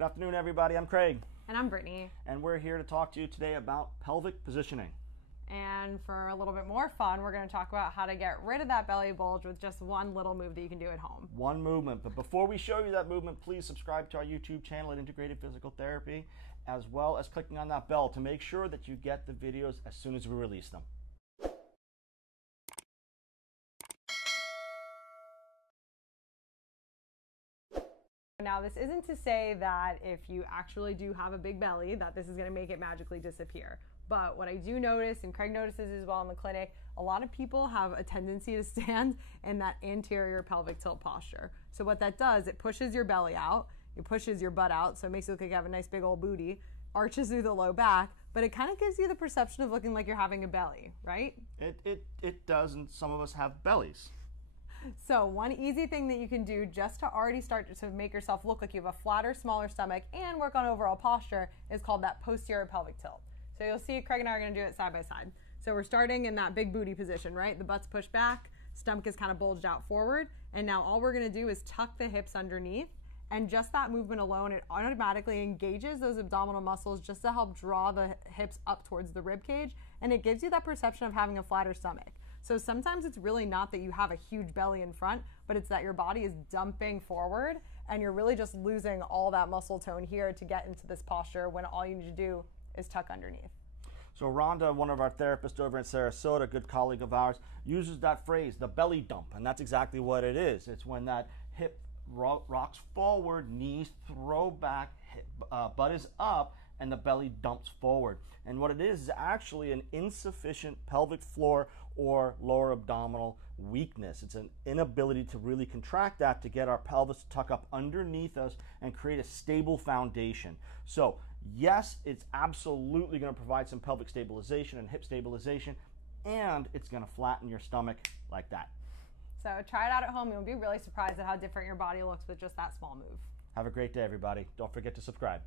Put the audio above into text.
Good afternoon, everybody. I'm Craig. And I'm Brittany. And we're here to talk to you today about pelvic positioning. And for a little bit more fun, we're going to talk about how to get rid of that belly bulge with just one little move that you can do at home. One movement. But before we show you that movement, please subscribe to our YouTube channel at Integrated Physical Therapy, as well as clicking on that bell to make sure that you get the videos as soon as we release them. Now, this isn't to say that if you actually do have a big belly, that this is going to make it magically disappear. But what I do notice, and Craig notices as well in the clinic, a lot of people have a tendency to stand in that anterior pelvic tilt posture. So what that does, it pushes your belly out, it pushes your butt out, so it makes it look like you have a nice big old booty, arches through the low back, but it kind of gives you the perception of looking like you're having a belly, right? It does, and some of us have bellies. So one easy thing that you can do just to already start to make yourself look like you have a flatter, smaller stomach and work on overall posture is called that posterior pelvic tilt. So you'll see Craig and I are going to do it side by side. So we're starting in that big booty position, right? The butt's pushed back, stomach is kind of bulged out forward, and now all we're going to do is tuck the hips underneath, and just that movement alone, it automatically engages those abdominal muscles just to help draw the hips up towards the rib cage, and it gives you that perception of having a flatter stomach. So sometimes it's really not that you have a huge belly in front, but it's that your body is dumping forward and you're really just losing all that muscle tone here to get into this posture when all you need to do is tuck underneath. So Rhonda, one of our therapists over in Sarasota, a good colleague of ours, uses that phrase, the belly dump, and that's exactly what it is. It's when that hip rocks forward, knees throw back, butt is up, and the belly dumps forward. And what it is actually an insufficient pelvic floor or lower abdominal weakness. It's an inability to really contract that to get our pelvis to tuck up underneath us and create a stable foundation. So yes, it's absolutely going to provide some pelvic stabilization and hip stabilization, and it's going to flatten your stomach like that. So try it out at home. You'll be really surprised at how different your body looks with just that small move. Have a great day, everybody. Don't forget to subscribe.